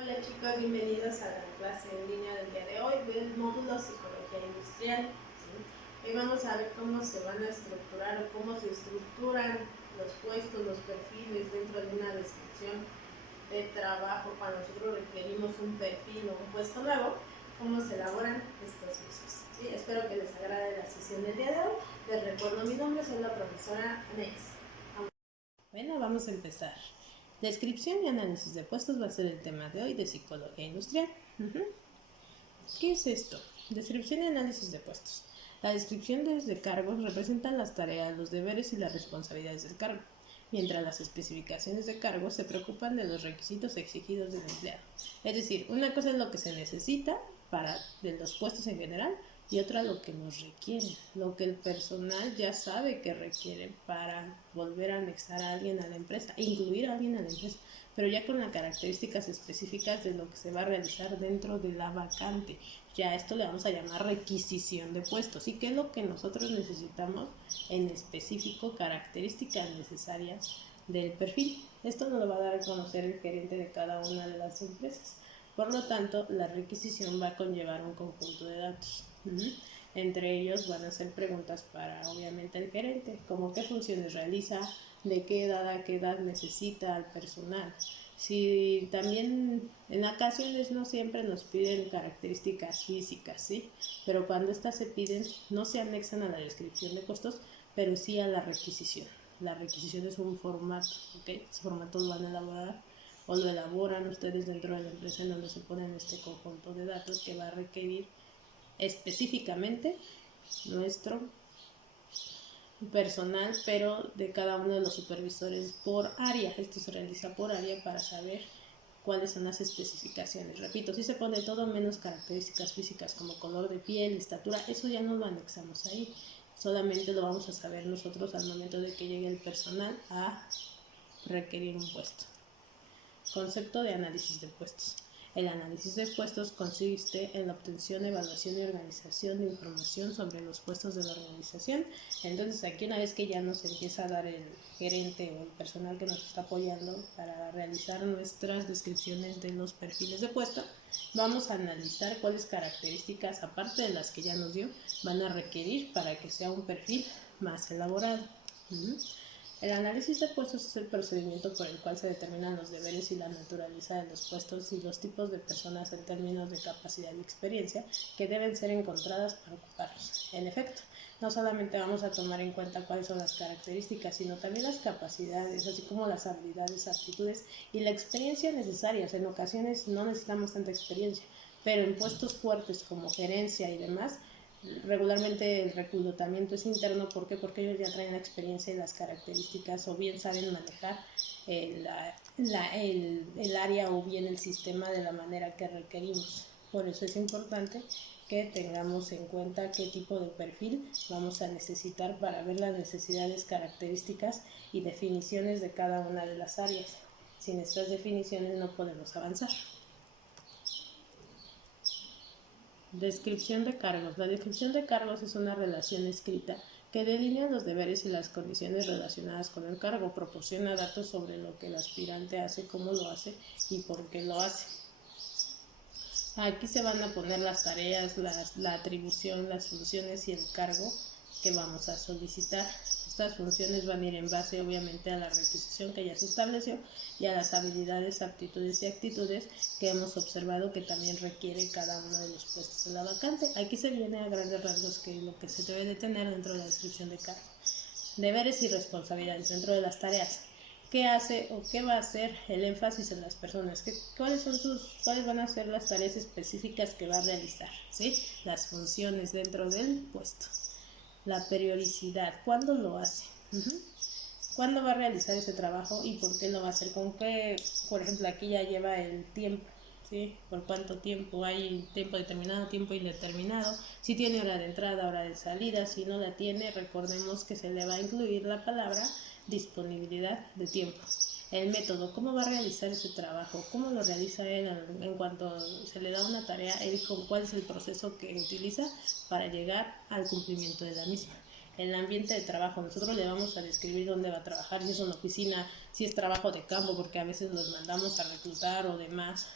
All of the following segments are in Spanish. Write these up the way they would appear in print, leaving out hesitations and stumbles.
Hola chicos, bienvenidos a la clase en línea del día de hoy del módulo Psicología Industrial. ¿Sí? Hoy vamos a ver cómo se van a estructurar o cómo se estructuran los puestos, los perfiles dentro de una descripción de trabajo cuando nosotros requerimos un perfil o un puesto nuevo, cómo se elaboran estos mismos. ¿Sí? Espero que les agrade la sesión del día de hoy. Les recuerdo mi nombre, soy la profesora Nex. Bueno, vamos a empezar. Descripción y análisis de puestos va a ser el tema de hoy de psicología industrial. ¿Qué es esto? Descripción y análisis de puestos. La descripción de cargos representan las tareas, los deberes y las responsabilidades del cargo, mientras las especificaciones de cargos se preocupan de los requisitos exigidos del empleado. Es decir, una cosa es lo que se necesita de los puestos en general y otra lo que nos requiere, lo que el personal ya sabe que requiere para volver a anexar a alguien a la empresa, incluir a alguien a la empresa, pero ya con las características específicas de lo que se va a realizar dentro de la vacante. Ya esto le vamos a llamar requisición de puestos. ¿Y qué es lo que nosotros necesitamos en específico? Características necesarias del perfil. Esto nos lo va a dar a conocer el gerente de cada una de las empresas. Por lo tanto, la requisición va a conllevar un conjunto de datos. Entre ellos van a ser preguntas para, obviamente, el gerente, como qué funciones realiza, de qué edad a qué edad necesita al personal. Si también en ocasiones no siempre nos piden características físicas, ¿sí? Pero cuando estas se piden no se anexan a la descripción de puestos, pero sí a la requisición. La requisición es un formato, ¿ok? Ese formato lo van a elaborar o lo elaboran ustedes dentro de la empresa en donde se ponen este conjunto de datos que va a requerir específicamente nuestro personal, pero de cada uno de los supervisores por área. Esto se realiza por área para saber cuáles son las especificaciones. Repito, si se pone todo menos características físicas como color de piel, estatura, eso ya no lo anexamos ahí. Solamente lo vamos a saber nosotros al momento de que llegue el personal a requerir un puesto. Concepto de análisis de puestos. El análisis de puestos consiste en la obtención, evaluación y organización de información sobre los puestos de la organización. Entonces aquí una vez que ya nos empieza a dar el gerente o el personal que nos está apoyando para realizar nuestras descripciones de los perfiles de puesto, vamos a analizar cuáles características, aparte de las que ya nos dio, van a requerir para que sea un perfil más elaborado. El análisis de puestos es el procedimiento por el cual se determinan los deberes y la naturaleza de los puestos y los tipos de personas en términos de capacidad y experiencia que deben ser encontradas para ocuparlos. En efecto, no solamente vamos a tomar en cuenta cuáles son las características, sino también las capacidades, así como las habilidades, aptitudes y la experiencia necesarias. En ocasiones no necesitamos tanta experiencia, pero en puestos fuertes como gerencia y demás, regularmente el reclutamiento es interno. ¿Por qué? Porque ellos ya traen la experiencia y las características o bien saben manejar el área o bien el sistema de la manera que requerimos. Por eso es importante que tengamos en cuenta qué tipo de perfil vamos a necesitar para ver las necesidades, características y definiciones de cada una de las áreas. Sin estas definiciones no podemos avanzar. Descripción de cargos. La descripción de cargos es una relación escrita que delinea los deberes y las condiciones relacionadas con el cargo, proporciona datos sobre lo que el aspirante hace, cómo lo hace y por qué lo hace. Aquí se van a poner las tareas, la atribución, las funciones y el cargo que vamos a solicitar. Estas funciones van a ir en base, obviamente, a la requisición que ya se estableció y a las habilidades, aptitudes y actitudes que hemos observado que también requiere cada uno de los puestos de la vacante. Aquí se viene a grandes rasgos que lo que se debe de tener dentro de la descripción de cargo. Deberes y responsabilidades dentro de las tareas. ¿Qué hace o qué va a hacer el énfasis en las personas? ¿Cuáles van a ser las tareas específicas que va a realizar? ¿Sí? Las funciones dentro del puesto. La periodicidad, ¿cuándo lo hace? ¿Cuándo va a realizar ese trabajo y por qué lo va a hacer? ¿Con qué? Por ejemplo, aquí ya lleva el tiempo, ¿sí? ¿Por cuánto tiempo? ¿Hay tiempo determinado, tiempo indeterminado? Si tiene hora de entrada, hora de salida. Si no la tiene, recordemos que se le va a incluir la palabra disponibilidad de tiempo. El método, ¿cómo va a realizar ese trabajo? ¿Cómo lo realiza él en cuanto se le da una tarea? Él, ¿cuál es el proceso que utiliza para llegar al cumplimiento de la misma? el ambiente de trabajo. Nosotros le vamos a describir dónde va a trabajar, si es una oficina, si es trabajo de campo, porque a veces los mandamos a reclutar o demás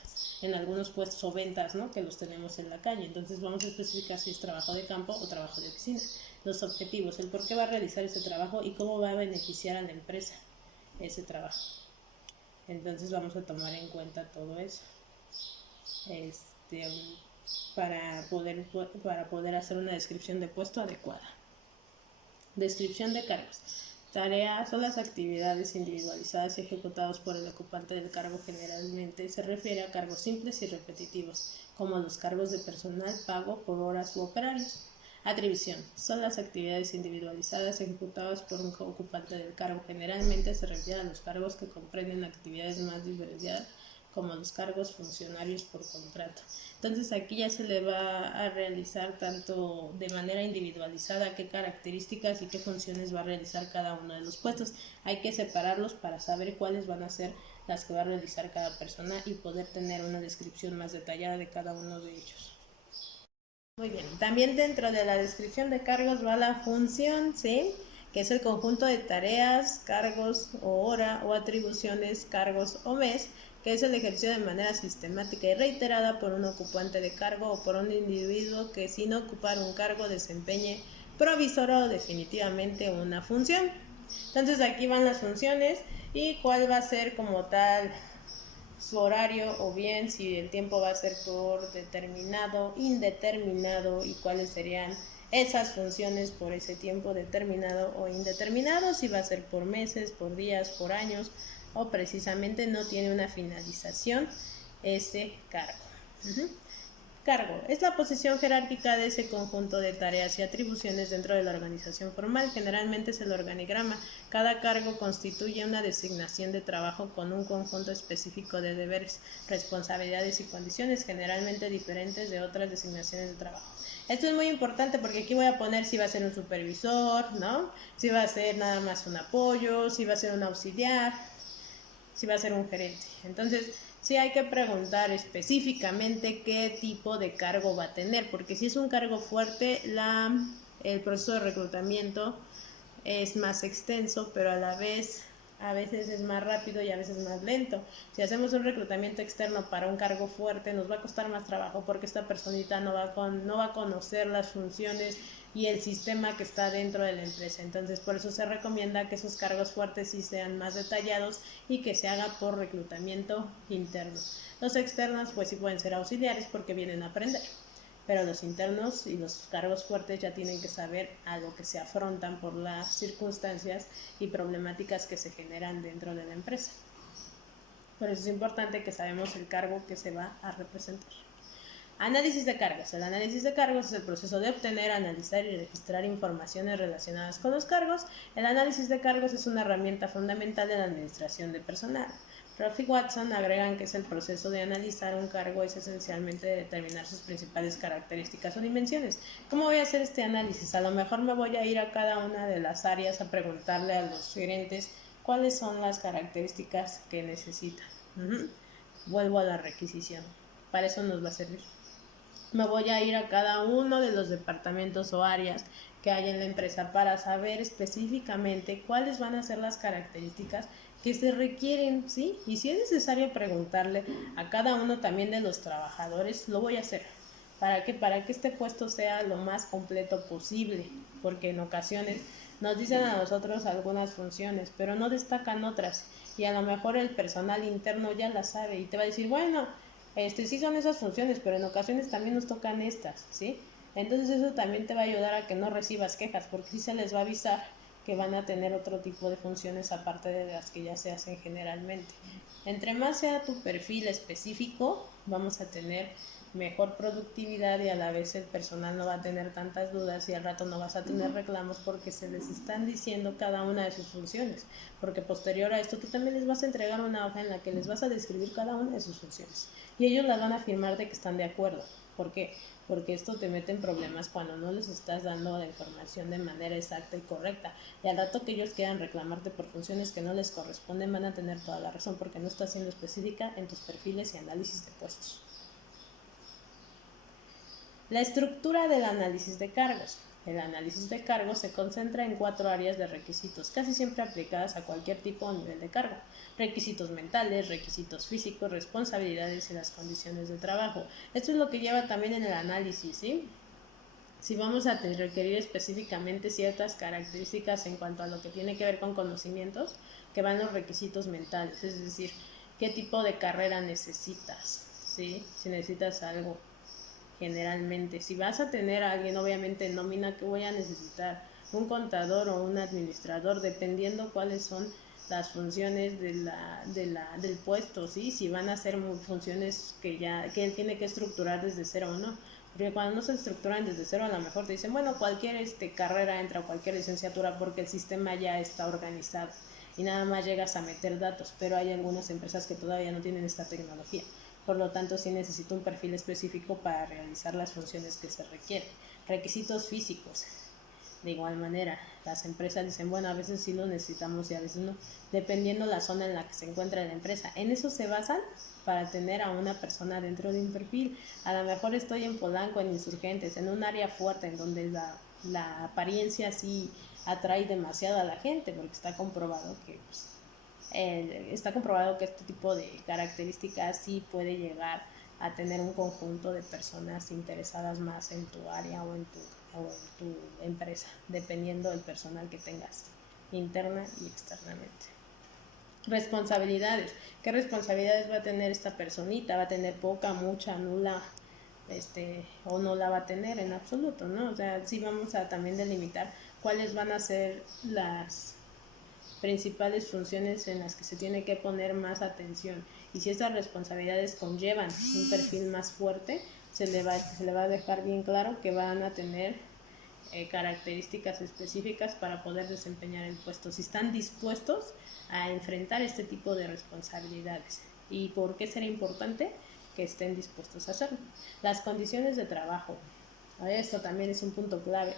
en algunos puestos o ventas, ¿no? Que los tenemos en la calle. Entonces vamos a especificar si es trabajo de campo o trabajo de oficina. Los objetivos, el por qué va a realizar ese trabajo y cómo va a beneficiar a la empresa ese trabajo. Entonces vamos a tomar en cuenta todo eso para poder hacer una descripción de puesto adecuada. Descripción de cargos. Tareas son las actividades individualizadas y ejecutadas por el ocupante del cargo. Generalmente se refiere a cargos simples y repetitivos, como los cargos de personal pago por horas u operarios. Atribución. Son las actividades individualizadas ejecutadas por un ocupante del cargo. Generalmente se refiere a los cargos que comprenden actividades más diferenciadas, como los cargos funcionarios por contrato. Entonces aquí ya se le va a realizar tanto de manera individualizada qué características y qué funciones va a realizar cada uno de los puestos. Hay que separarlos para saber cuáles van a ser las que va a realizar cada persona y poder tener una descripción más detallada de cada uno de ellos. Muy bien, también dentro de la descripción de cargos va la función, ¿sí? Que es el conjunto de tareas, cargos o hora o atribuciones, cargos o mes, que es el ejercicio de manera sistemática y reiterada por un ocupante de cargo o por un individuo que sin ocupar un cargo desempeñe provisora o definitivamente una función. Entonces aquí van las funciones y cuál va a ser como tal su horario, o bien si el tiempo va a ser por determinado, indeterminado, y cuáles serían esas funciones por ese tiempo determinado o indeterminado, si va a ser por meses, por días, por años, o precisamente no tiene una finalización ese cargo. Cargo. Es la posición jerárquica de ese conjunto de tareas y atribuciones dentro de la organización formal. Generalmente es el organigrama. Cada cargo constituye una designación de trabajo con un conjunto específico de deberes, responsabilidades y condiciones generalmente diferentes de otras designaciones de trabajo. Esto es muy importante porque aquí voy a poner si va a ser un supervisor, ¿no? Si va a ser nada más un apoyo, si va a ser un auxiliar, si va a ser un gerente. Entonces, sí hay que preguntar específicamente qué tipo de cargo va a tener, porque si es un cargo fuerte, el proceso de reclutamiento es más extenso, pero a veces es más rápido y a veces más lento. Si hacemos un reclutamiento externo para un cargo fuerte, nos va a costar más trabajo porque esta personita no va a conocer las funciones y el sistema que está dentro de la empresa. Entonces, por eso se recomienda que esos cargos fuertes sí sean más detallados y que se haga por reclutamiento interno. Los externos, pues sí pueden ser auxiliares porque vienen a aprender, pero los internos y los cargos fuertes ya tienen que saber a lo que se afrontan por las circunstancias y problemáticas que se generan dentro de la empresa. Por eso es importante que sabemos el cargo que se va a representar. Análisis de cargos. El análisis de cargos es el proceso de obtener, analizar y registrar informaciones relacionadas con los cargos. El análisis de cargos es una herramienta fundamental de la administración de personal. Rolf y Watson agregan que es el proceso de analizar un cargo es esencialmente determinar sus principales características o dimensiones. ¿Cómo voy a hacer este análisis? A lo mejor me voy a ir a cada una de las áreas a preguntarle a los gerentes cuáles son las características que necesitan. Vuelvo a la requisición. Para eso nos va a servir. Me voy a ir a cada uno de los departamentos o áreas que hay en la empresa para saber específicamente cuáles van a ser las características que se requieren, ¿sí? Y si es necesario preguntarle a cada uno también de los trabajadores, lo voy a hacer. ¿Para qué? Para que este puesto sea lo más completo posible, porque en ocasiones nos dicen a nosotros algunas funciones, pero no destacan otras, y a lo mejor el personal interno ya las sabe y te va a decir, bueno, sí son esas funciones, pero en ocasiones también nos tocan estas, ¿sí? Entonces eso también te va a ayudar a que no recibas quejas, porque sí se les va a avisar que van a tener otro tipo de funciones aparte de las que ya se hacen generalmente. Entre más sea tu perfil específico, vamos a tener mejor productividad y a la vez el personal no va a tener tantas dudas y al rato no vas a tener reclamos porque se les están diciendo cada una de sus funciones, porque posterior a esto tú también les vas a entregar una hoja en la que les vas a describir cada una de sus funciones y ellos las van a afirmar de que están de acuerdo. ¿Por qué? Porque esto te mete en problemas cuando no les estás dando la información de manera exacta y correcta, y al rato que ellos quieran reclamarte por funciones que no les corresponden van a tener toda la razón porque no estás siendo específica en tus perfiles y análisis de puestos. La estructura del análisis de cargos. El análisis de cargo se concentra en 4 áreas de requisitos, casi siempre aplicadas a cualquier tipo o nivel de cargo: requisitos mentales, requisitos físicos, responsabilidades y las condiciones de trabajo. Esto es lo que lleva también en el análisis, ¿sí? Si vamos a requerir específicamente ciertas características en cuanto a lo que tiene que ver con conocimientos, que van los requisitos mentales, es decir, qué tipo de carrera necesitas, ¿sí? Si necesitas algo, generalmente, si vas a tener a alguien, obviamente en nómina, que voy a necesitar un contador o un administrador, dependiendo cuáles son las funciones del puesto, ¿sí? Si van a ser funciones que él tiene que estructurar desde cero o no. Porque cuando no se estructuran desde cero, a lo mejor te dicen, bueno, cualquier carrera entra o cualquier licenciatura, porque el sistema ya está organizado y nada más llegas a meter datos, pero hay algunas empresas que todavía no tienen esta tecnología. Por lo tanto, sí necesito un perfil específico para realizar las funciones que se requieren. Requisitos físicos. De igual manera, las empresas dicen, bueno, a veces sí lo necesitamos y a veces no, dependiendo la zona en la que se encuentra la empresa. En eso se basan para tener a una persona dentro de un perfil. A lo mejor estoy en Polanco, en Insurgentes, en un área fuerte en donde la apariencia sí atrae demasiado a la gente, porque está comprobado que este tipo de características sí puede llegar a tener un conjunto de personas interesadas más en tu área o en tu empresa, dependiendo del personal que tengas, interna y externamente. Responsabilidades. ¿Qué responsabilidades va a tener esta personita? ¿Va a tener poca, mucha, nula? O no la va a tener en absoluto, ¿no? O sea, sí vamos a también delimitar cuáles van a ser las principales funciones en las que se tiene que poner más atención, y si estas responsabilidades conllevan un perfil más fuerte, se le va a dejar bien claro que van a tener características específicas para poder desempeñar el puesto, si están dispuestos a enfrentar este tipo de responsabilidades. ¿Y por qué será importante que estén dispuestos a hacerlo? Las condiciones de trabajo. Esto también es un punto clave.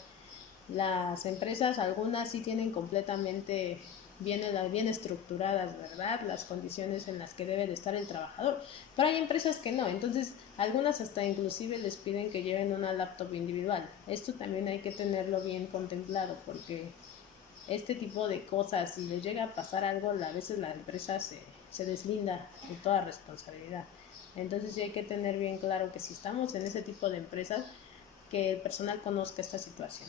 Las empresas, algunas sí tienen completamente bien estructuradas, ¿verdad?, las condiciones en las que debe de estar el trabajador, pero hay empresas que no. Entonces algunas hasta inclusive les piden que lleven una laptop individual. Esto también hay que tenerlo bien contemplado, porque este tipo de cosas, si les llega a pasar algo, a veces la empresa se deslinda de toda responsabilidad. Entonces sí hay que tener bien claro que si estamos en ese tipo de empresas, que el personal conozca esta situación,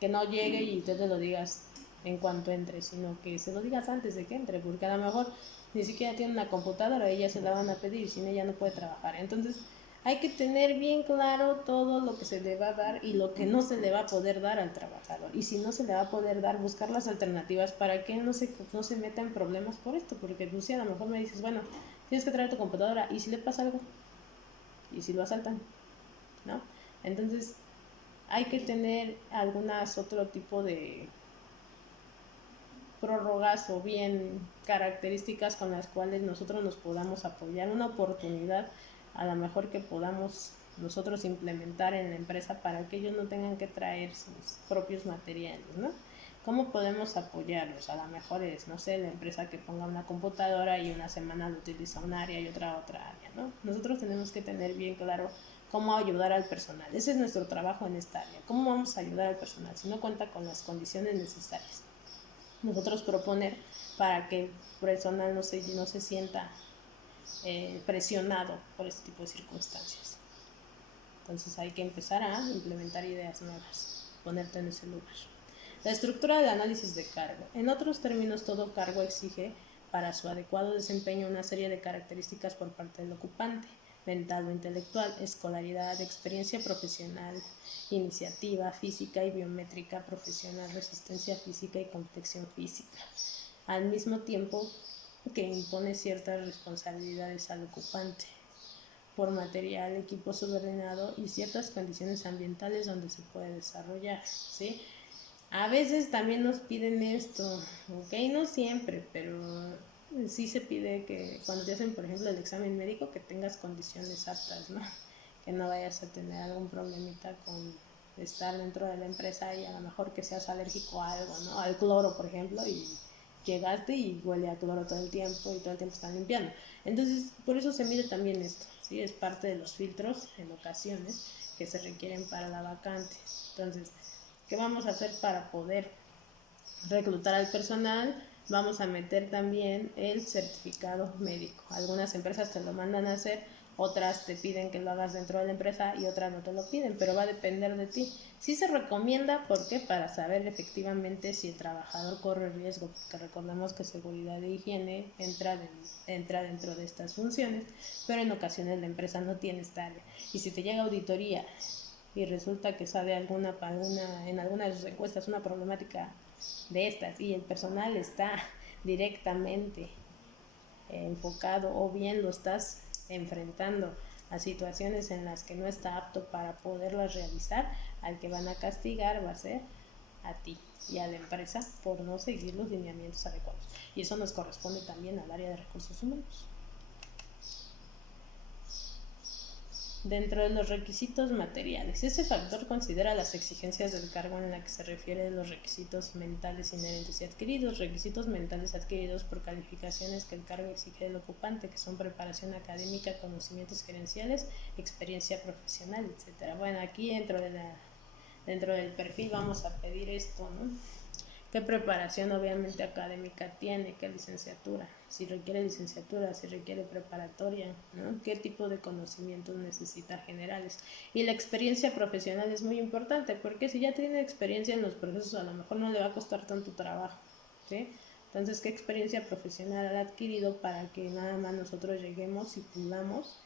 que no llegue y te lo digas en cuanto entre, sino que se lo digas antes de que entre, porque a lo mejor ni siquiera tiene una computadora, ella se la van a pedir, sin ella no puede trabajar. Entonces hay que tener bien claro todo lo que se le va a dar y lo que no se le va a poder dar al trabajador, y si no se le va a poder dar, buscar las alternativas para que no se meta en problemas por esto, porque tú sí, a lo mejor me dices, bueno, tienes que traer tu computadora, y si le pasa algo, y si lo asaltan, ¿no? Entonces hay que tener algunas otro tipo de prórrogas o bien características con las cuales nosotros nos podamos apoyar, una oportunidad a lo mejor que podamos nosotros implementar en la empresa para que ellos no tengan que traer sus propios materiales, ¿no? ¿Cómo podemos apoyarlos? A lo mejor es, no sé, la empresa que ponga una computadora y una semana lo utiliza un área y otra área, ¿no? Nosotros tenemos que tener bien claro cómo ayudar al personal. Ese es nuestro trabajo en esta área. ¿Cómo vamos a ayudar al personal si no cuenta con las condiciones necesarias? Nosotros proponer para que el personal no se sienta presionado por este tipo de circunstancias. Entonces hay que empezar a implementar ideas nuevas, ponerte en ese lugar. La estructura del análisis de cargo. En otros términos, todo cargo exige para su adecuado desempeño una serie de características por parte del ocupante: mental o intelectual, escolaridad, experiencia profesional, iniciativa física y biométrica profesional, resistencia física y complexión física, al mismo tiempo que impone ciertas responsabilidades al ocupante por material, equipo subordinado y ciertas condiciones ambientales donde se puede desarrollar, ¿sí? A veces también nos piden esto, ok, no siempre, pero sí se pide que cuando te hacen, por ejemplo, el examen médico, que tengas condiciones aptas, ¿no? Que no vayas a tener algún problemita con estar dentro de la empresa y a lo mejor que seas alérgico a algo, ¿no? Al cloro, por ejemplo, y llegaste y huele a cloro todo el tiempo y todo el tiempo están limpiando. Entonces, por eso se mide también esto, ¿sí? Es parte de los filtros en ocasiones que se requieren para la vacante. Entonces, ¿Qué vamos a hacer para poder reclutar al personal? Vamos a meter también el certificado médico. Algunas empresas te lo mandan a hacer, otras te piden que lo hagas dentro de la empresa y otras no te lo piden, pero va a depender de ti. Sí se recomienda, ¿por qué? Para saber efectivamente si el trabajador corre riesgo, porque recordemos que seguridad e higiene entra dentro de estas funciones, pero en ocasiones la empresa no tiene esta área. Y si te llega auditoría y resulta que sabe en alguna de sus encuestas una problemática de estas y el personal está directamente enfocado o bien lo estás enfrentando a situaciones en las que no está apto para poderlas realizar, al que van a castigar va a ser a ti y a la empresa por no seguir los lineamientos adecuados. Y eso nos corresponde también al área de recursos humanos. Dentro de los requisitos materiales, este factor considera las exigencias del cargo en la que se refiere a los requisitos mentales inherentes y adquiridos, requisitos mentales adquiridos por calificaciones que el cargo exige del ocupante, que son preparación académica, conocimientos gerenciales, experiencia profesional, etc. Bueno, aquí dentro del perfil vamos a pedir esto, ¿no? ¿Qué preparación obviamente académica tiene? ¿Qué licenciatura? Si requiere licenciatura, si requiere preparatoria, ¿no? ¿Qué tipo de conocimientos necesita generales? Y la experiencia profesional es muy importante, porque si ya tiene experiencia en los procesos, a lo mejor no le va a costar tanto trabajo, ¿sí? Entonces, ¿qué experiencia profesional ha adquirido para que nada más nosotros lleguemos y pulamos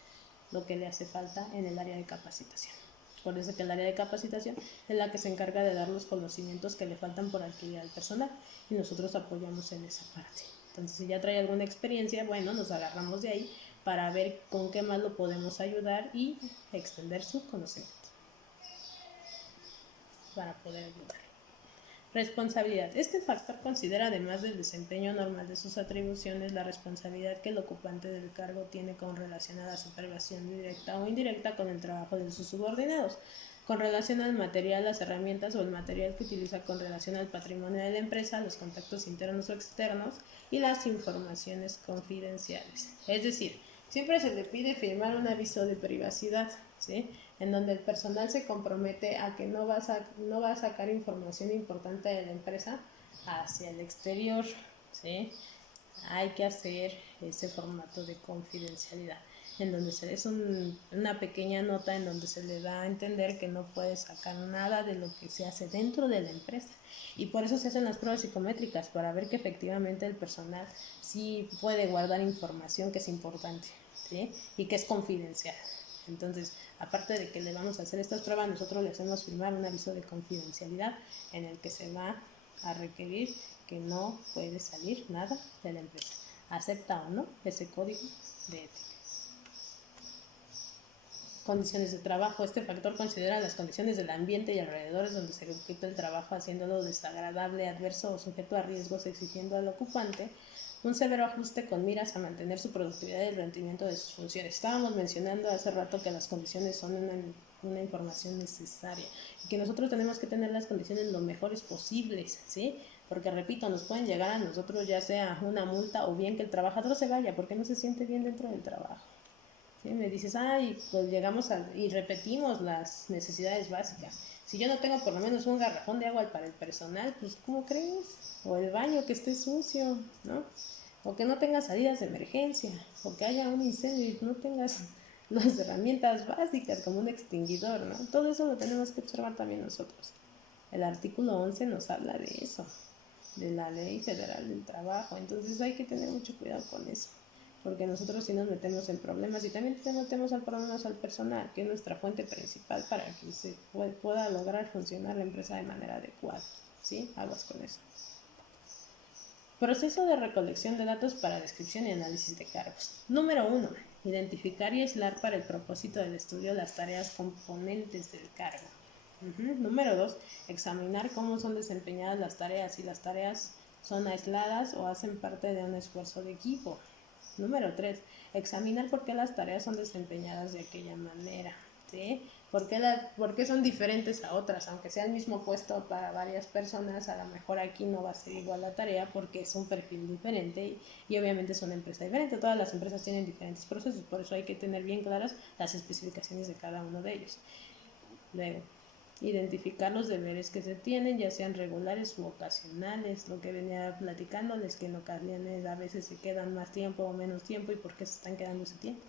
lo que le hace falta en el área de capacitación? Por eso que el área de capacitación es la que se encarga de dar los conocimientos que le faltan por adquirir al personal y nosotros apoyamos en esa parte. Entonces, si ya trae alguna experiencia, bueno, nos agarramos de ahí para ver con qué más lo podemos ayudar y extender su conocimiento para poder ayudar. Responsabilidad. Este factor considera, además del desempeño normal de sus atribuciones, la responsabilidad que el ocupante del cargo tiene con relación a la supervisión directa o indirecta con el trabajo de sus subordinados, con relación al material, las herramientas o el material que utiliza, con relación al patrimonio de la empresa, los contactos internos o externos y las informaciones confidenciales. Es decir, siempre se le pide firmar un aviso de privacidad, ¿sí? En donde el personal se compromete a que no va a sacar información importante de la empresa hacia el exterior, ¿sí? Hay que hacer ese formato de confidencialidad, en donde es una pequeña nota en donde se le da a entender que no puede sacar nada de lo que se hace dentro de la empresa. Y por eso se hacen las pruebas psicométricas, para ver que efectivamente el personal sí puede guardar información que es importante, ¿sí? Y que es confidencial. Entonces, aparte de que le vamos a hacer estas pruebas, nosotros le hacemos firmar un aviso de confidencialidad en el que se va a requerir que no puede salir nada de la empresa. ¿Acepta o no ese código de ética? Condiciones de trabajo. Este factor considera las condiciones del ambiente y alrededores donde se ejecuta el trabajo, haciéndolo desagradable, adverso o sujeto a riesgos, exigiendo al ocupante un severo ajuste con miras a mantener su productividad y el rendimiento de sus funciones. Estábamos mencionando hace rato que las condiciones son una información necesaria y que nosotros tenemos que tener las condiciones lo mejores posibles, ¿sí? Porque repito, nos pueden llegar a nosotros ya sea una multa o bien que el trabajador se vaya porque no se siente bien dentro del trabajo. ¿Sí? Me dices, pues llegamos y repetimos las necesidades básicas. Si yo no tengo por lo menos un garrafón de agua para el personal, pues ¿cómo crees? O el baño que esté sucio, ¿no? O que no tengas salidas de emergencia, o que haya un incendio y no tengas las herramientas básicas como un extinguidor, ¿no? Todo eso lo tenemos que observar también nosotros. El artículo 11 nos habla de eso, de la Ley Federal del Trabajo, entonces hay que tener mucho cuidado con eso, porque nosotros sí nos metemos en problemas y también metemos al problemas al personal, que es nuestra fuente principal para que se pueda lograr funcionar la empresa de manera adecuada, ¿sí? Aguas con eso. Proceso de recolección de datos para descripción y análisis de cargos. Número 1. Identificar y aislar para el propósito del estudio las tareas componentes del cargo. Número 2. Examinar cómo son desempeñadas las tareas, si las tareas son aisladas o hacen parte de un esfuerzo de equipo. Número 3. Examinar por qué las tareas son desempeñadas de aquella manera, ¿sí? ¿Por qué son diferentes a otras? Aunque sea el mismo puesto para varias personas, a lo mejor aquí no va a ser igual la tarea porque es un perfil diferente y obviamente es una empresa diferente. Todas las empresas tienen diferentes procesos, por eso hay que tener bien claras las especificaciones de cada uno de ellos. Luego, Identificar los deberes que se tienen, ya sean regulares u ocasionales, lo que venía platicándoles, que en ocasiones a veces se quedan más tiempo o menos tiempo y por qué se están quedando ese tiempo.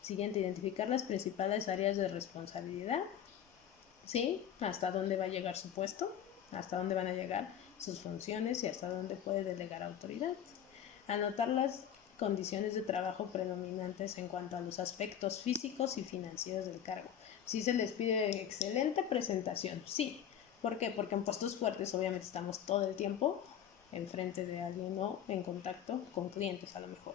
Siguiente, identificar las principales áreas de responsabilidad, ¿sí? Hasta dónde va a llegar su puesto, hasta dónde van a llegar sus funciones y hasta dónde puede delegar autoridad. Anotar las condiciones de trabajo predominantes en cuanto a los aspectos físicos y financieros del cargo. Si se les pide excelente presentación, sí. ¿Por qué? Porque en puestos fuertes obviamente estamos todo el tiempo enfrente de alguien o en contacto con clientes a lo mejor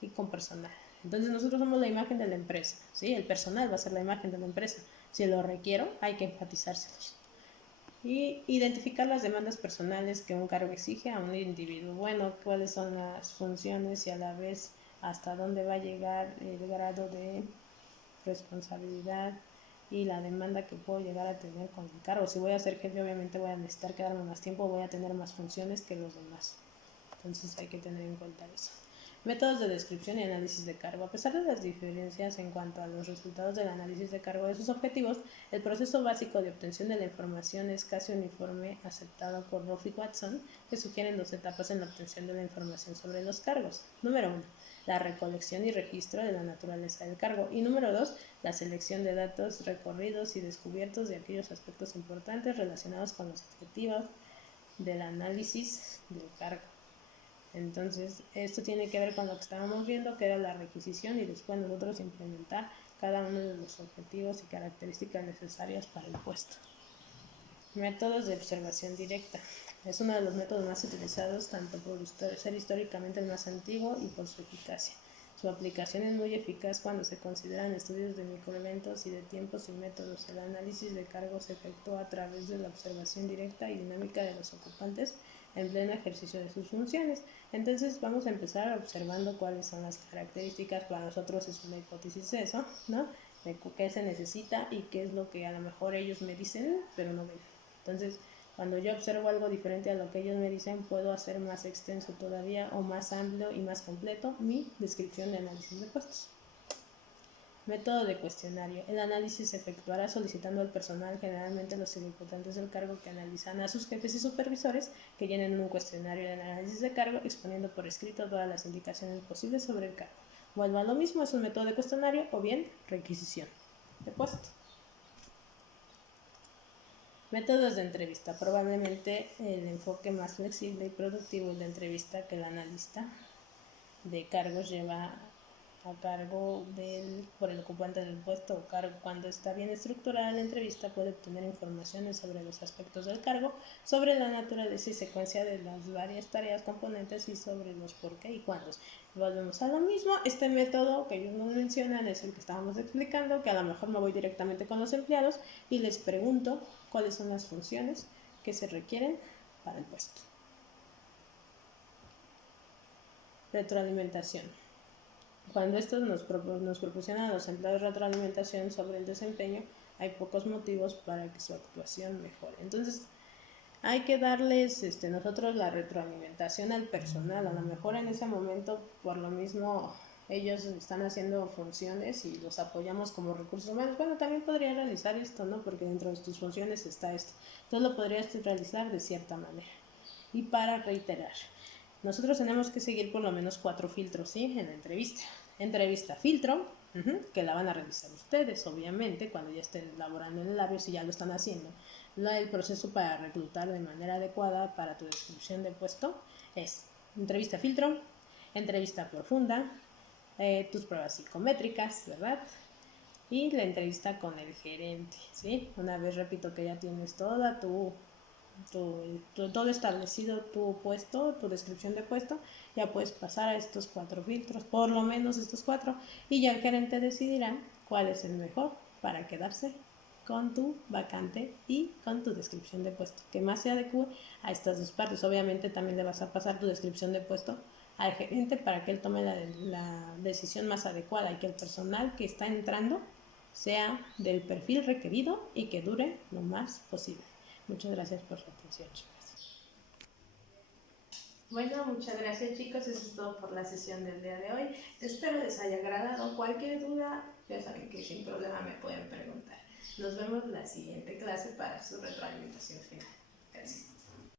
y con personal. Entonces nosotros somos la imagen de la empresa, ¿sí? El personal va a ser la imagen de la empresa. Si lo requiero, hay que enfatizárselos. Y identificar las demandas personales que un cargo exige a un individuo. Bueno, cuáles son las funciones y a la vez hasta dónde va a llegar el grado de responsabilidad y la demanda que puedo llegar a tener con el cargo. Si voy a ser jefe, obviamente voy a necesitar quedarme más tiempo, voy a tener más funciones que los demás. Entonces hay que tener en cuenta eso. Métodos de descripción y análisis de cargo. A pesar de las diferencias en cuanto a los resultados del análisis de cargo de sus objetivos, el proceso básico de obtención de la información es casi uniforme, aceptado por Rolfe y Watson, que sugieren 2 etapas en la obtención de la información sobre los cargos. Número 1, la recolección y registro de la naturaleza del cargo. Y número 2, la selección de datos recorridos y descubiertos de aquellos aspectos importantes relacionados con los objetivos del análisis del cargo. Entonces, esto tiene que ver con lo que estábamos viendo, que era la requisición, y después nosotros implementar cada uno de los objetivos y características necesarias para el puesto. Métodos de observación directa. Es uno de los métodos más utilizados, tanto por ser históricamente el más antiguo y por su eficacia. Su aplicación es muy eficaz cuando se consideran estudios de microeventos y de tiempos y métodos. El análisis de cargos se efectúa a través de la observación directa y dinámica de los ocupantes en pleno ejercicio de sus funciones. Entonces vamos a empezar observando cuáles son las características. Para nosotros es una hipótesis eso, ¿no? De qué se necesita y qué es lo que a lo mejor ellos me dicen, pero no ven. Entonces, cuando yo observo algo diferente a lo que ellos me dicen, puedo hacer más extenso todavía o más amplio y más completo mi descripción de análisis de puestos. Método de cuestionario. El análisis se efectuará solicitando al personal, generalmente los ejecutantes del cargo, que analizan a sus jefes y supervisores, que llenen un cuestionario de análisis de cargo exponiendo por escrito todas las indicaciones posibles sobre el cargo. Vuelvo a lo mismo, es un método de cuestionario o bien requisición de puesto. Métodos de entrevista. Probablemente el enfoque más flexible y productivo es la entrevista que el analista de cargos lleva a cargo por el ocupante del puesto o cargo. Cuando está bien estructurada la entrevista, puede obtener informaciones sobre los aspectos del cargo, sobre la naturaleza y secuencia de las varias tareas componentes y sobre los por qué y cuándos. Volvemos a lo mismo. Este método que ellos nos mencionan es el que estábamos explicando, que a lo mejor me voy directamente con los empleados y les pregunto cuáles son las funciones que se requieren para el puesto. Retroalimentación. Cuando estos nos proporcionan a los empleados retroalimentación sobre el desempeño, hay pocos motivos para que su actuación mejore. Entonces, hay que darles nosotros la retroalimentación al personal. A lo mejor en ese momento, por lo mismo, ellos están haciendo funciones y los apoyamos como recursos humanos. Bueno, también podría realizar esto, ¿no? Porque dentro de tus funciones está esto. Entonces lo podrías realizar de cierta manera. Y para reiterar, nosotros tenemos que seguir por lo menos 4 filtros, ¿sí? En la entrevista. Entrevista filtro, que la van a revisar ustedes, obviamente, cuando ya estén laborando en el área, si ya lo están haciendo. El proceso para reclutar de manera adecuada para tu descripción de puesto es entrevista filtro, entrevista profunda, tus pruebas psicométricas, ¿verdad? Y la entrevista con el gerente, ¿sí? Una vez, repito, que ya tienes toda todo establecido, tu puesto, tu descripción de puesto, ya puedes pasar a estos 4 filtros, por lo menos estos 4, y ya el gerente decidirá cuál es el mejor para quedarse con tu vacante y con tu descripción de puesto, que más se adecue a estas 2 partes. Obviamente también le vas a pasar tu descripción de puesto al gerente para que él tome la decisión más adecuada y que el personal que está entrando sea del perfil requerido y que dure lo más posible. Muchas gracias por su atención, chicas. Bueno, muchas gracias, chicos. Eso es todo por la sesión del día de hoy. Espero les haya agradado. Cualquier duda, ya saben que sin problema me pueden preguntar. Nos vemos en la siguiente clase para su retroalimentación final. Gracias.